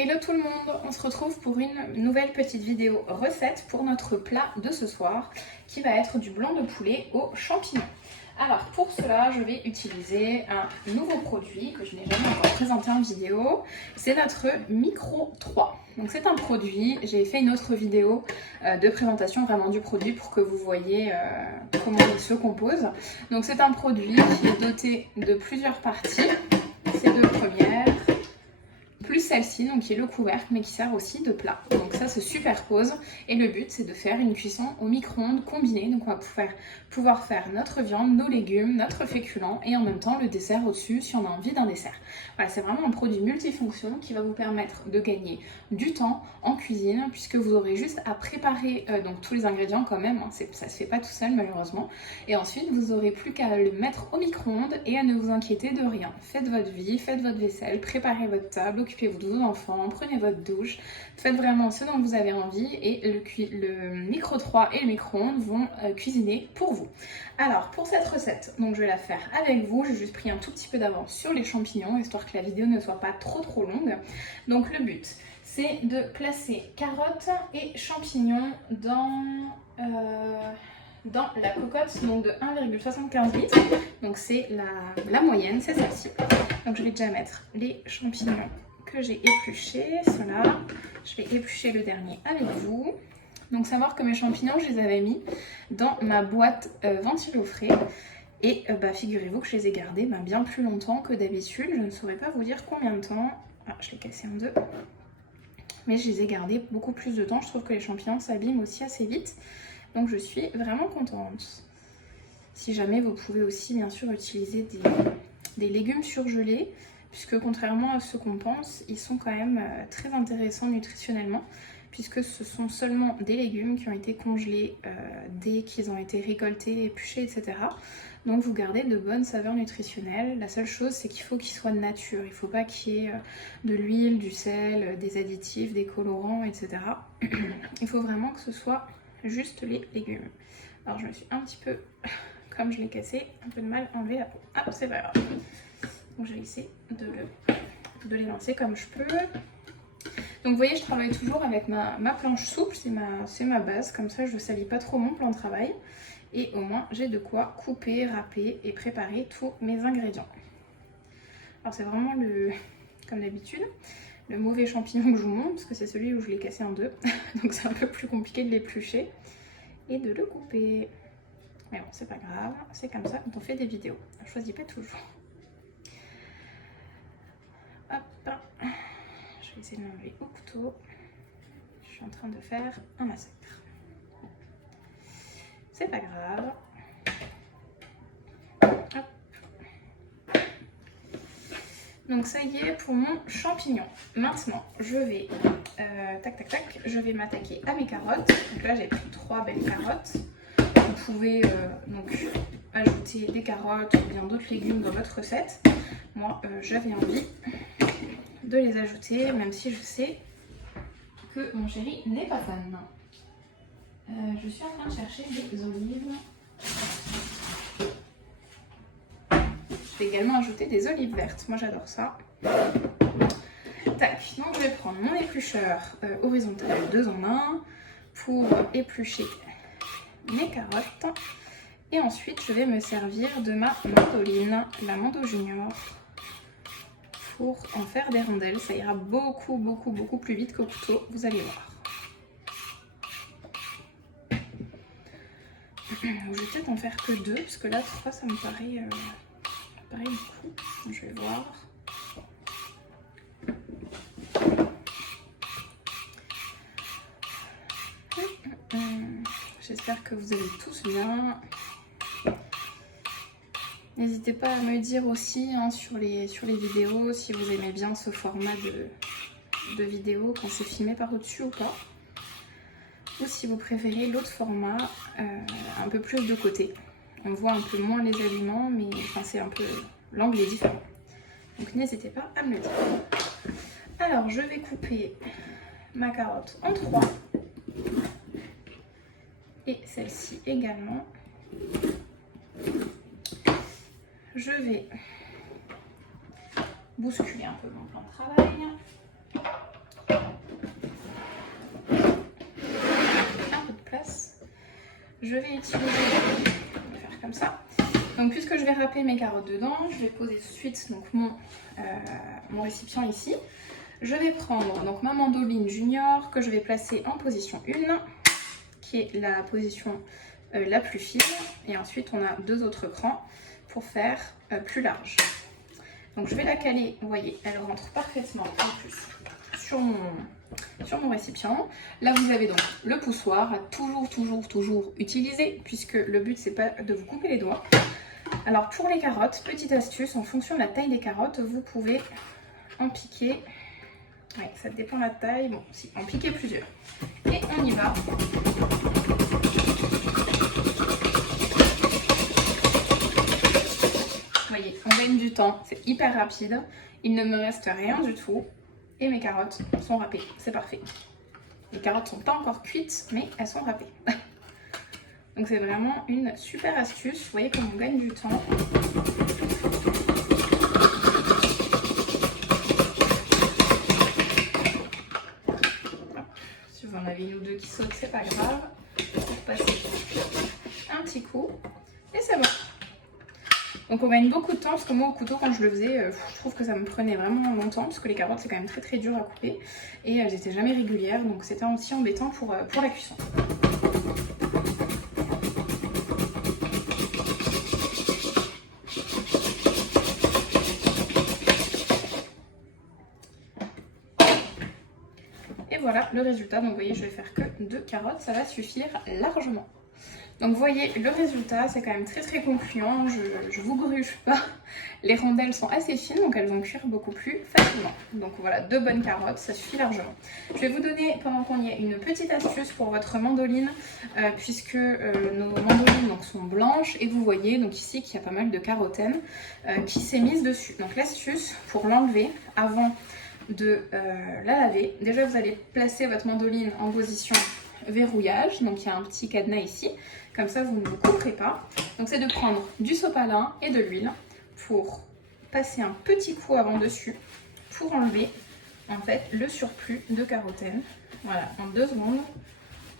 Hello tout le monde, on se retrouve pour une nouvelle petite vidéo recette pour notre plat de ce soir qui va être du blanc de poulet aux champignons. Alors pour cela je vais utiliser un nouveau produit que je n'ai jamais encore présenté en vidéo, c'est notre Micro 3. Donc c'est un produit, j'ai fait une autre vidéo de présentation vraiment du produit pour que vous voyez comment il se compose. Donc c'est un produit qui est doté de plusieurs parties, ces deux premières, plus celle-ci, donc qui est le couvercle, mais qui sert aussi de plat. Donc ça se superpose et le but c'est de faire une cuisson au micro-ondes combinée. Donc on va pouvoir faire notre viande, nos légumes, notre féculent et en même temps le dessert au-dessus si on a envie d'un dessert. Voilà, c'est vraiment un produit multifonction qui va vous permettre de gagner du temps en cuisine puisque vous aurez juste à préparer donc tous les ingrédients quand même, hein, ça se fait pas tout seul malheureusement. Et ensuite vous aurez plus qu'à le mettre au micro-ondes et à ne vous inquiéter de rien. Faites votre vie, faites votre vaisselle, préparez votre table, occupez-vous de vos enfants, prenez votre douche, faites vraiment ce dont vous avez envie et le Micro 3 et le micro-ondes vont cuisiner pour vous. Alors pour cette recette, donc je vais la faire avec vous, j'ai juste pris un tout petit peu d'avance sur les champignons histoire que la vidéo ne soit pas trop longue. Donc le but c'est de placer carottes et champignons dans la cocotte donc de 1,75 litres, donc c'est la moyenne, c'est celle-ci. Donc je vais déjà mettre les champignons que j'ai épluchés, ceux-là. Je vais éplucher le dernier avec vous. Donc savoir que mes champignons, je les avais mis dans ma boîte ventilée au frais. Et figurez-vous que je les ai gardés bien plus longtemps que d'habitude. Je ne saurais pas vous dire combien de temps. Ah, je l'ai cassé en deux. Mais je les ai gardés beaucoup plus de temps. Je trouve que les champignons s'abîment aussi assez vite. Donc je suis vraiment contente. Si jamais vous pouvez aussi bien sûr utiliser des légumes surgelés, puisque contrairement à ce qu'on pense, ils sont quand même très intéressants nutritionnellement, puisque ce sont seulement des légumes qui ont été congelés dès qu'ils ont été récoltés, épluchés, etc. Donc vous gardez de bonnes saveurs nutritionnelles. La seule chose, c'est qu'il faut qu'ils soient de nature. Il ne faut pas qu'il y ait de l'huile, du sel, des additifs, des colorants, etc. Il faut vraiment que ce soit juste les légumes. Alors je me suis un petit peu, comme je l'ai cassé, un peu de mal à enlever la peau. Ah, c'est pas grave. Donc je vais essayer de les lancer comme je peux. Donc vous voyez, je travaille toujours avec ma planche souple, c'est ma base, comme ça je ne salis pas trop mon plan de travail. Et au moins j'ai de quoi couper, râper et préparer tous mes ingrédients. Alors c'est vraiment comme d'habitude, le mauvais champignon que je vous montre, parce que c'est celui où je l'ai cassé en deux. Donc c'est un peu plus compliqué de l'éplucher et de le couper. Mais bon, c'est pas grave, c'est comme ça quand on fait des vidéos. On ne choisit pas toujours. Hop, je vais essayer de l'enlever au couteau. Je suis en train de faire un massacre. C'est pas grave. Hop. Donc ça y est pour mon champignon. Maintenant, je vais je vais m'attaquer à mes carottes. Donc là, j'ai pris 3 belles carottes. Vous pouvez donc ajouter des carottes ou bien d'autres légumes dans votre recette. Moi, j'avais envie de les ajouter, même si je sais que mon chéri n'est pas fan. Je suis en train de chercher des olives. Je vais également ajouter des olives vertes. Moi, j'adore ça. Tac, donc je vais prendre mon éplucheur horizontal 2 en 1 pour éplucher mes carottes. Et ensuite, je vais me servir de ma mandoline, la Mando Junior, pour en faire des rondelles. Ça ira beaucoup plus vite qu'au couteau, vous allez voir. Je vais peut-être en faire que 2, parce que là 3 ça me paraît beaucoup. Je vais voir. J'espère que vous allez tous bien. N'hésitez pas à me dire aussi sur les vidéos si vous aimez bien ce format de vidéo quand c'est filmé par au-dessus ou pas. Ou si vous préférez l'autre format un peu plus de côté. On voit un peu moins les aliments, mais enfin, c'est un peu, l'angle est différent. Donc n'hésitez pas à me le dire. Alors je vais couper ma carotte en 3. Et celle-ci également. Je vais bousculer un peu mon plan de travail. je vais utiliser, on va faire comme ça. Donc puisque je vais râper mes carottes dedans, je vais poser tout de suite donc, mon récipient ici. Je vais prendre donc ma mandoline junior que je vais placer en position 1, qui est la position la plus fine. Et ensuite on a 2 autres crans pour faire plus large. Donc je vais la caler, vous voyez, elle rentre parfaitement en plus sur mon récipient. Là vous avez donc le poussoir à toujours utiliser, puisque le but c'est pas de vous couper les doigts. Alors pour les carottes, petite astuce, en fonction de la taille des carottes, vous pouvez en piquer, ouais, ça dépend de la taille, bon si, en piquer plusieurs. Et on y va. Vous voyez, on gagne du temps, c'est hyper rapide, il ne me reste rien du tout et mes carottes sont râpées, c'est parfait. Les carottes sont pas encore cuites, mais elles sont râpées. Donc c'est vraiment une super astuce, vous voyez comme on gagne du temps. Si vous en avez une ou deux qui sautent, c'est pas grave. Vous passez un petit coup et c'est bon. Donc on gagne beaucoup de temps parce que moi au couteau quand je le faisais, je trouve que ça me prenait vraiment longtemps parce que les carottes c'est quand même très dur à couper et elles n'étaient jamais régulières, donc c'était aussi embêtant pour la cuisson. Et voilà le résultat, donc vous voyez je vais faire que 2 carottes, ça va suffire largement. Donc vous voyez le résultat, c'est quand même très concluant, je vous gruge pas. Les rondelles sont assez fines donc elles vont cuire beaucoup plus facilement. Donc voilà, 2 bonnes carottes, ça suffit largement. Je vais vous donner pendant qu'on y est une petite astuce pour votre mandoline puisque nos mandolines donc, sont blanches et vous voyez donc ici qu'il y a pas mal de carotène qui s'est mise dessus. Donc l'astuce pour l'enlever avant de la laver, déjà vous allez placer votre mandoline en position verrouillage, donc il y a un petit cadenas ici, comme ça vous ne vous couperez pas. Donc c'est de prendre du sopalin et de l'huile pour passer un petit coup avant dessus pour enlever en fait le surplus de carotène. Voilà, en 2 secondes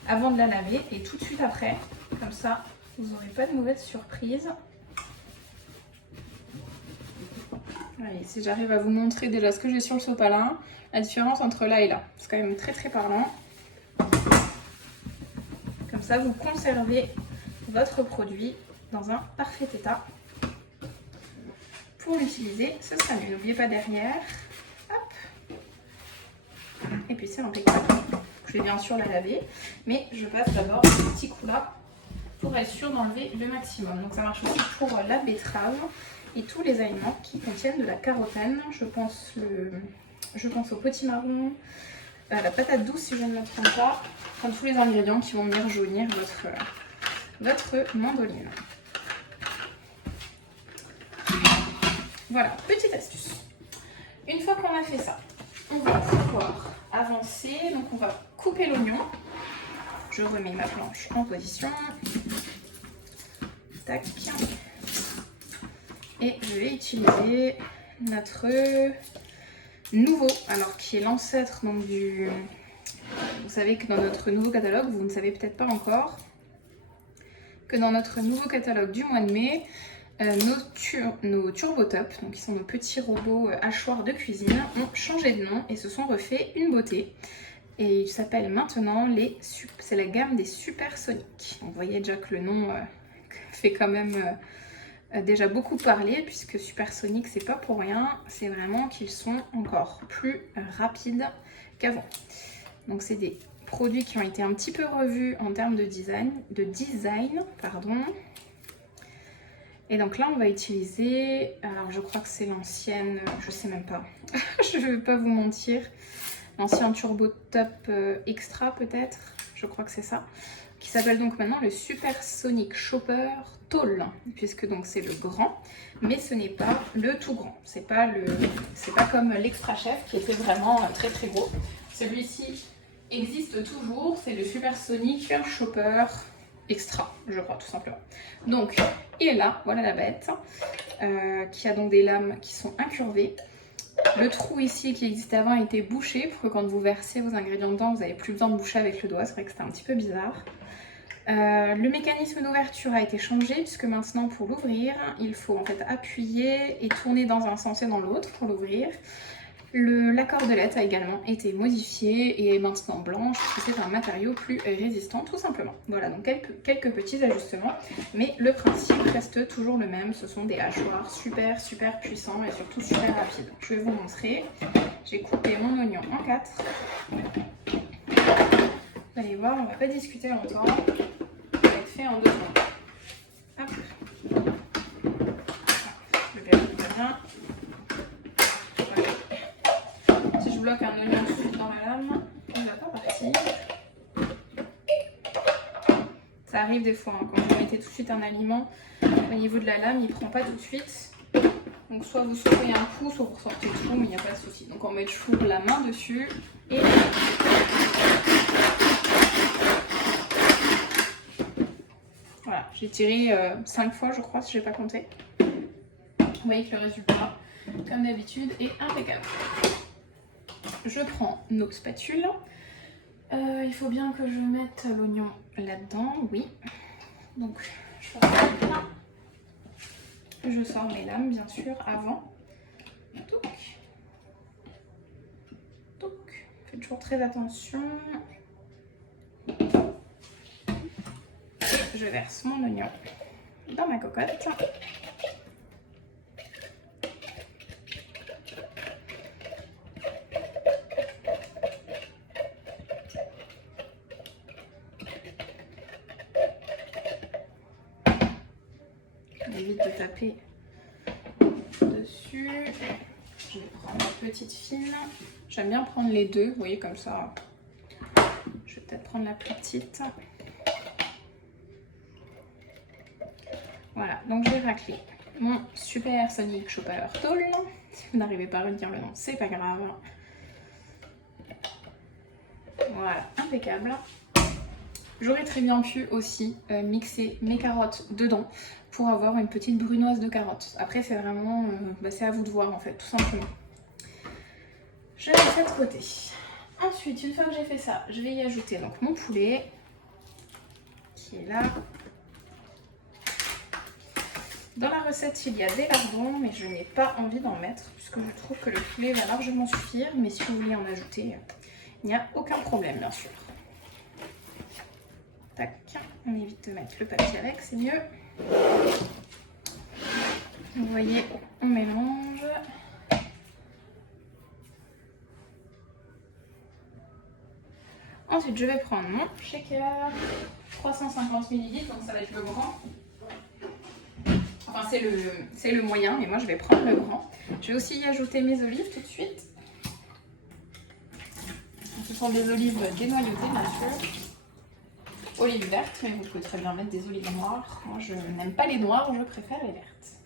avant de la laver et tout de suite après, comme ça vous n'aurez pas de mauvaise surprise. Allez, si j'arrive à vous montrer déjà ce que j'ai sur le sopalin, la différence entre là et là, c'est quand même très parlant. Comme ça, vous conservez votre produit dans un parfait état. Pour l'utiliser, ce sera mieux. N'oubliez pas derrière. Hop. Et puis c'est impeccable. Je vais bien sûr la laver, mais je passe d'abord ce petit coup là pour être sûr d'enlever le maximum. Donc ça marche aussi pour la betterave et tous les aliments qui contiennent de la carotène. Je pense au potimarron, la patate douce si je ne me trompe pas, enfin tous les ingrédients qui vont venir jaunir votre mandoline. Voilà, petite astuce. Une fois qu'on a fait ça, on va pouvoir avancer. Donc on va couper l'oignon. Je remets ma planche en position. Tac. Et je vais utiliser notre nouveau, alors qui est l'ancêtre donc du... Vous savez que dans notre nouveau catalogue, vous ne savez peut-être pas encore, que dans notre nouveau catalogue du mois de mai, nos TurboTop, donc qui sont nos petits robots hachoirs de cuisine, ont changé de nom et se sont refait une beauté. Et ils s'appellent maintenant c'est la gamme des Supersonic. Donc vous voyez déjà que le nom fait quand même déjà beaucoup parler, puisque Supersonic c'est pas pour rien, c'est vraiment qu'ils sont encore plus rapides qu'avant. Donc c'est des produits qui ont été un petit peu revus en termes de design, pardon. Et donc là on va utiliser, alors je crois que c'est l'ancienne, je sais même pas, je ne vais pas vous mentir, l'ancien TurboTop Extra peut-être, je crois que c'est ça, qui s'appelle donc maintenant le Supersonic Chopper Tall, puisque donc c'est le grand, mais ce n'est pas le tout grand, c'est pas comme l'Extra Chef qui était vraiment très gros. Celui-ci existe toujours, c'est le Supersonic Chopper Extra, je crois tout simplement. Donc il est là, voilà la bête, qui a donc des lames qui sont incurvées. Le trou ici qui existait avant a été bouché pour que quand vous versez vos ingrédients dedans, vous n'avez plus besoin de boucher avec le doigt, c'est vrai que c'était un petit peu bizarre. Le mécanisme d'ouverture a été changé puisque maintenant pour l'ouvrir, il faut en fait appuyer et tourner dans un sens et dans l'autre pour l'ouvrir. La cordelette a également été modifiée et est maintenant blanche parce que c'est un matériau plus résistant tout simplement. Voilà, donc quelques petits ajustements, mais le principe reste toujours le même. Ce sont des hachoirs super puissants et surtout super rapides. Je vais vous montrer. J'ai coupé mon oignon en 4. Vous allez voir, on ne va pas discuter longtemps. Ça va être fait en 2 secondes. Hop. Je vérifie bien. Si je bloque un oignon tout de suite dans la lame, il ne va pas partir. Ça arrive des fois, hein, quand vous mettez tout de suite un aliment au niveau de la lame, il ne prend pas tout de suite. Donc soit vous sautez un coup, soit vous sortez tout, mais il n'y a pas de souci. Donc on met toujours la main dessus et voilà, j'ai tiré 5 fois je crois si je n'ai pas compté. Vous voyez que le résultat, comme d'habitude, est impeccable. Je prends nos spatules. Il faut bien que je mette l'oignon là-dedans, oui. Donc je fais ça. Je sors mes lames bien sûr avant. Touc. Touc. Faites toujours très attention. Et je verse mon oignon dans ma cocotte. Évite de taper dessus. Je vais prendre la petite fine. J'aime bien prendre les deux, vous voyez, comme ça. Je vais peut-être prendre la plus petite. Voilà, donc je vais racler mon super Sonic Chopper Tool. Si vous n'arrivez pas à retenir le nom, c'est pas grave. Voilà, impeccable. J'aurais très bien pu aussi mixer mes carottes dedans pour avoir une petite brunoise de carottes. Après, c'est vraiment, c'est à vous de voir en fait, tout simplement. Je mets ça de côté. Ensuite, une fois que j'ai fait ça, je vais y ajouter donc mon poulet qui est là. Dans la recette, il y a des lardons, mais je n'ai pas envie d'en mettre puisque je trouve que le poulet va largement suffire. Mais si vous voulez en ajouter, il n'y a aucun problème, bien sûr. Tac, on évite de mettre le papier avec, c'est mieux. Vous voyez, on mélange. Ensuite, je vais prendre mon shaker, 350 ml, donc ça va être le grand. Enfin, c'est le moyen, mais moi je vais prendre le grand. Je vais aussi y ajouter mes olives tout de suite. Ce sont des olives dénoyautées, bien sûr. Olives vertes, mais vous pouvez très bien mettre des olives noires. Moi, je n'aime pas les noires, je préfère les vertes.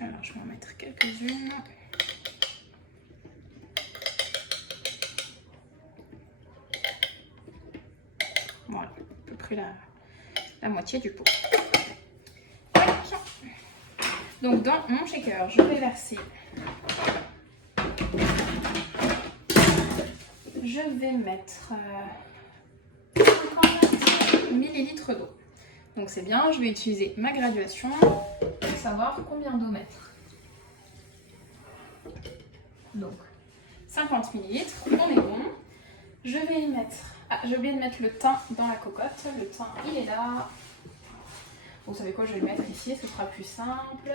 Alors, je vais en mettre quelques-unes. Voilà, à peu près la moitié du pot. Donc, dans mon shaker, je vais verser. Je vais mettre 50 ml d'eau. Donc c'est bien, je vais utiliser ma graduation pour savoir combien d'eau mettre. Donc 50 ml, on est bon. Je vais y mettre... Ah, j'ai oublié de mettre le thym dans la cocotte. Le thym, il est là. Vous savez quoi, je vais le mettre ici, ce sera plus simple.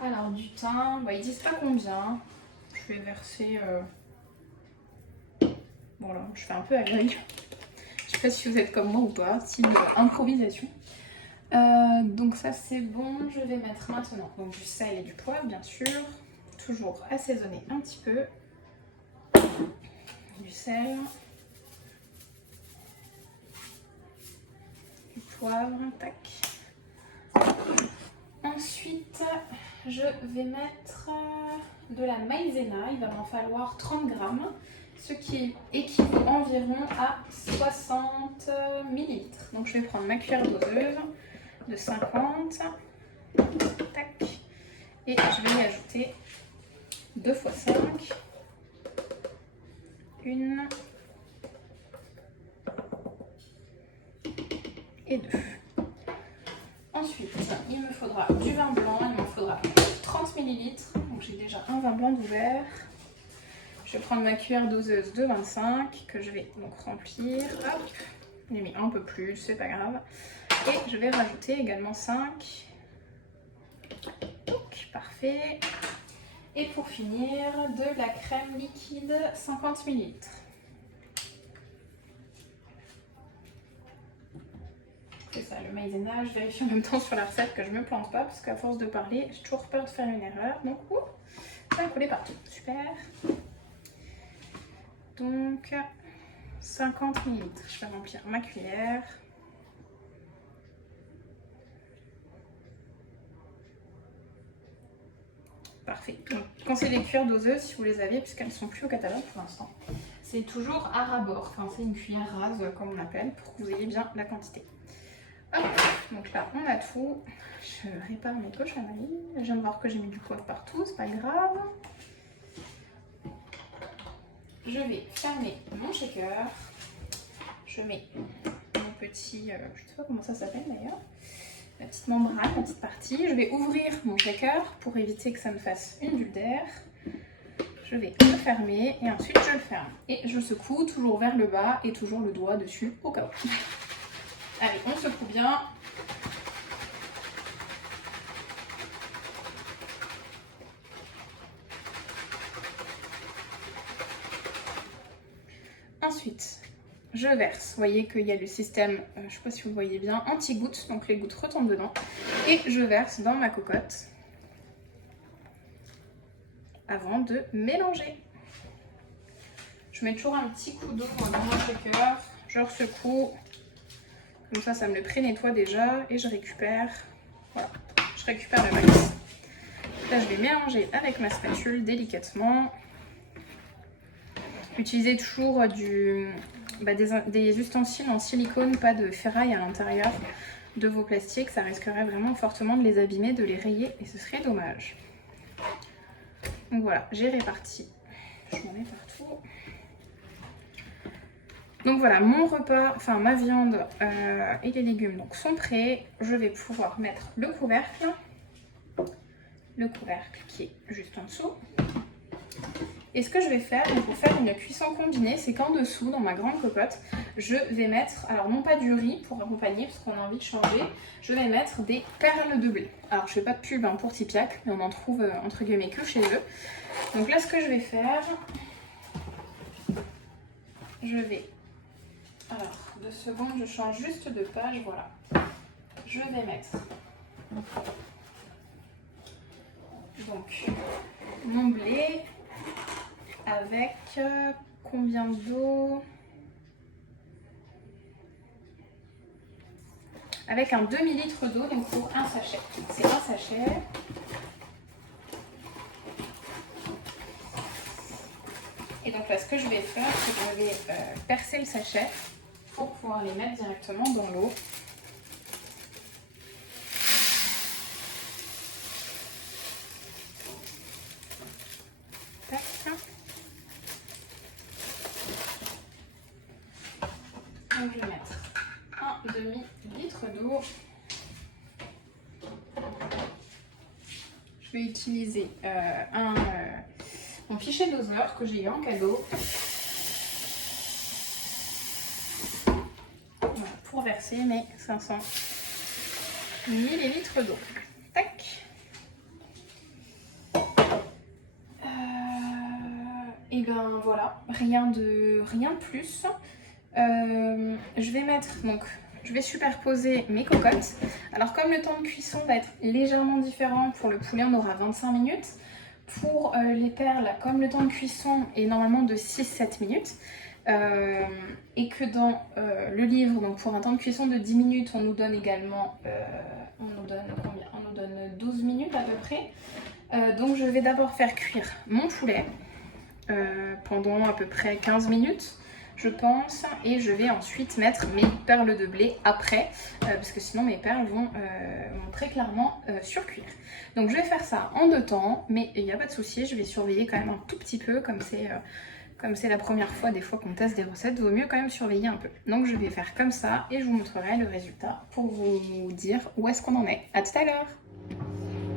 Alors du thym, ils disent pas combien. Je vais verser... Bon là, je fais un peu à l'œil. Je sais pas si vous êtes comme moi ou pas, si improvisation. Donc ça c'est bon, je vais mettre maintenant donc, du sel et du poivre bien sûr. Toujours assaisonner un petit peu. Du sel. Du poivre, tac. Ensuite, je vais mettre de la maïzena, il va m'en falloir 30 grammes. Ce qui équivaut environ à 60 ml. Donc je vais prendre ma cuillère doseuse de 50. Tac. Et je vais y ajouter 2 x 5. 1, et 2. Ensuite, il me faudra du vin blanc, il m'en faudra 30 ml. Donc j'ai déjà un vin blanc d'ouvert. Je vais prendre ma cuillère doseuse de 25 que je vais donc remplir. Hop, j'ai mis un peu plus, c'est pas grave. Et je vais rajouter également 5. Donc, parfait. Et pour finir, de la crème liquide 50 ml. C'est ça, le maïzena. Je vérifie en même temps sur la recette que je me plante pas parce qu'à force de parler, j'ai toujours peur de faire une erreur. Donc, ça va coller partout. Super. Donc, 50 ml. Je vais remplir ma cuillère. Parfait. Donc, quand c'est des cuillères doseuses, si vous les aviez, puisqu'elles ne sont plus au catalogue pour l'instant, c'est toujours à ras-bord. Enfin, c'est une cuillère rase, comme on appelle, pour que vous ayez bien la quantité. Hop, donc là, on a tout. Je répare mes cochonneries. Je viens de voir que j'ai mis du poivre partout, c'est pas grave. Je vais fermer mon shaker. Je mets mon petit, je sais pas comment ça s'appelle d'ailleurs, la petite membrane, la petite partie. Je vais ouvrir mon shaker pour éviter que ça me fasse une bulle d'air. Je vais le fermer et ensuite je le ferme. Et je secoue toujours vers le bas et toujours le doigt dessus au cas où. Allez, on secoue bien. Ensuite, je verse. Vous voyez qu'il y a le système, je ne sais pas si vous le voyez bien, anti-gouttes. Donc les gouttes retombent dedans. Et je verse dans ma cocotte avant de mélanger. Je mets toujours un petit coup d'eau dans mon shaker. Je resecoue. Comme ça, ça me le pré-nettoie déjà. Et je récupère. Voilà, je récupère le max. Là, je vais mélanger avec ma spatule délicatement. Utilisez toujours des ustensiles en silicone, pas de ferraille à l'intérieur de vos plastiques. Ça risquerait vraiment fortement de les abîmer, de les rayer et ce serait dommage. Donc voilà, j'ai réparti. Je m'en mets partout. Donc voilà, mon repas, enfin ma viande et les légumes donc, sont prêts. Je vais pouvoir mettre le couvercle. Le couvercle qui est juste en dessous. Et ce que je vais faire pour faire une cuisson combinée, c'est qu'en dessous, dans ma grande cocotte, je vais mettre, alors non pas du riz pour accompagner, parce qu'on a envie de changer, je vais mettre des perles de blé. Alors je fais pas de pub pour Tipiak, mais on en trouve entre guillemets que chez eux. Donc là, ce que je vais faire, je vais, alors 2 secondes, je change juste de page, voilà. Je vais mettre donc mon blé avec combien d'eau? Avec un demi-litre d'eau, donc pour un sachet. C'est un sachet. Et donc là, ce que je vais faire, c'est que je vais percer le sachet pour pouvoir les mettre directement dans l'eau. Tac. Donc je vais mettre un demi-litre d'eau. Je vais utiliser mon fichet doseur que j'ai eu en cadeau. Voilà, pour verser mes 500 millilitres d'eau. Tac. Et ben voilà, rien de plus. Je vais mettre donc. Je vais superposer mes cocottes. Alors comme le temps de cuisson va être légèrement différent, pour le poulet on aura 25 minutes. Pour les perles, comme le temps de cuisson est normalement de 6-7 minutes, et que dans le livre, donc pour un temps de cuisson de 10 minutes, on nous donne également, on nous donne 12 minutes à peu près. Donc je vais d'abord faire cuire mon poulet pendant à peu près 15 minutes. Je pense, et je vais ensuite mettre mes perles de blé après, parce que sinon mes perles vont très clairement surcuire. Donc je vais faire ça en 2 temps, mais il n'y a pas de souci, je vais surveiller quand même un tout petit peu, comme Comme c'est la première fois, des fois qu'on teste des recettes, vaut mieux quand même surveiller un peu. Donc je vais faire comme ça et je vous montrerai le résultat pour vous dire où est-ce qu'on en est. À tout à l'heure.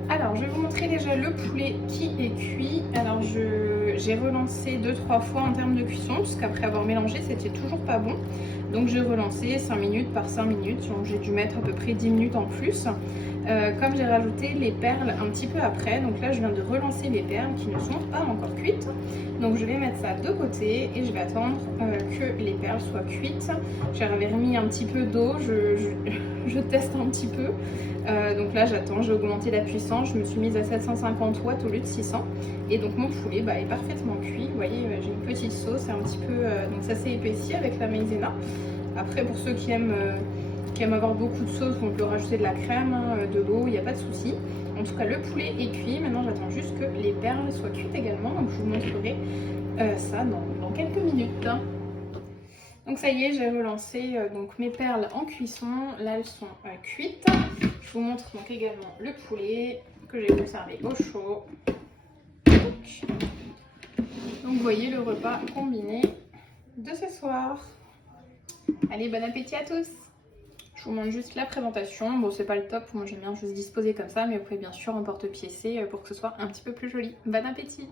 Alors je vais vous montrer déjà le poulet qui est cuit. Alors j'ai relancé 2-3 fois en termes de cuisson, puisqu'après avoir mélangé, c'était toujours pas bon. Donc j'ai relancé 5 minutes par 5 minutes, donc j'ai dû mettre à peu près 10 minutes en plus. Comme j'ai rajouté les perles un petit peu après, donc là je viens de relancer les perles qui ne sont pas encore cuites. Donc je vais mettre ça de côté et je vais attendre que les perles soient cuites. J'avais remis un petit peu d'eau, je teste un petit peu. Donc là j'attends, j'ai augmenté la puissance, je me suis mise à 750 watts au lieu de 600. Et donc mon poulet est parfaitement cuit. Vous voyez, j'ai une petite sauce, un petit peu, donc ça s'est épaissi avec la maïzena. Après pour ceux qui aiment avoir beaucoup de sauce, on peut rajouter de la crème, de l'eau, il n'y a pas de souci. En tout cas le poulet est cuit, maintenant j'attends juste que les perles soient cuites également, donc je vous montrerai ça dans quelques minutes. Donc ça y est, j'ai relancé donc mes perles en cuisson, là elles sont cuites. Je vous montre donc également le poulet que j'ai conservé au chaud. Donc vous voyez le repas combiné de ce soir. Allez, bon appétit à tous! Je vous montre juste la présentation. Bon, c'est pas le top, moi j'aime bien juste disposer comme ça, mais vous pouvez bien sûr emporte-piécer pour que ce soit un petit peu plus joli. Bon appétit!